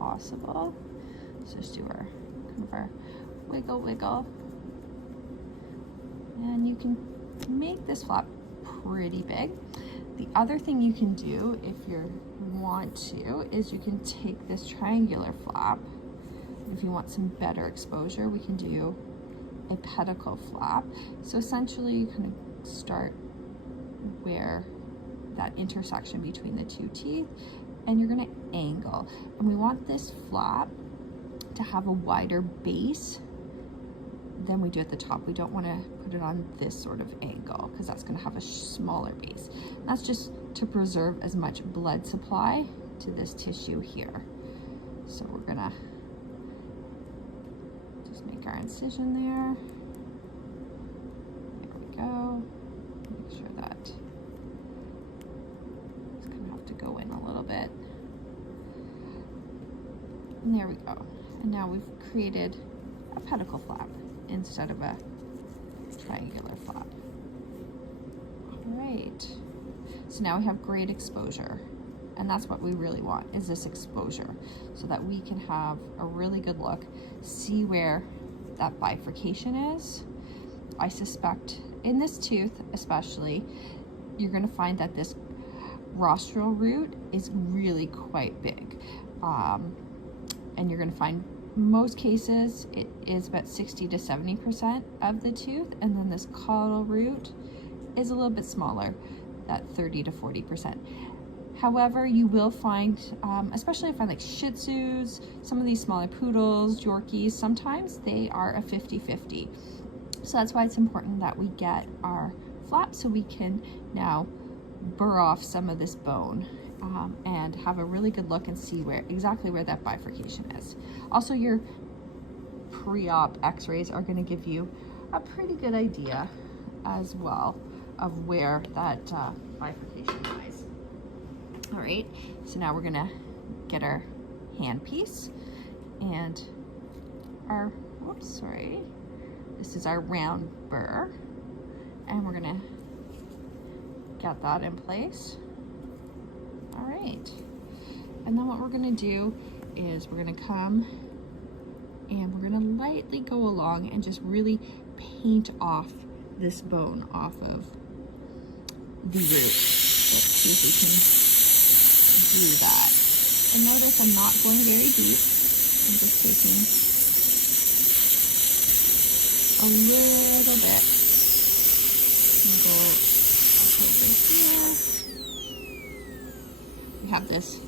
possible. So just do our kind of our wiggle, wiggle. And you can make this flap pretty big. The other thing you can do if you want to is you can take this triangular flap. If you want some better exposure, we can do a pedicle flap. So essentially you kind of start where that intersection between the two teeth, and you're going to angle. And we want this flap to have a wider base than we do at the top. We don't want to put it on this sort of angle because that's going to have a smaller base. And that's just to preserve as much blood supply to this tissue here. So we're going to just make our incision there. There we go. Make sure that it's going to have to go in a little bit. And there we go. And now we've created a pedicle flap instead of a triangular flap. All right, so now we have great exposure, and that's what we really want, is this exposure, so that we can have a really good look, see where that bifurcation is. I suspect in this tooth especially, you're going to find that this rostral root is really quite big, and you're going to find most cases it is about 60 to 70% of the tooth, and then this caudal root is a little bit smaller, that 30 to 40%. However, you will find, especially if I like Shih Tzus, some of these smaller poodles, Yorkies, sometimes they are a 50-50. So that's why it's important that we get our flap so we can now burr off some of this bone. And have a really good look and see exactly where that bifurcation is. Also, your pre-op x-rays are going to give you a pretty good idea as well of where that bifurcation lies. All right, so now we're going to get our hand piece and our, this is our round burr, and we're going to get that in place. All right, and then what we're going to do is we're going to come and we're going to lightly go along and just really paint off this bone off of the root. Let's see if we can do that. And notice I'm not going very deep. I'm just taking a little bit. I'm going to go up over here. We have this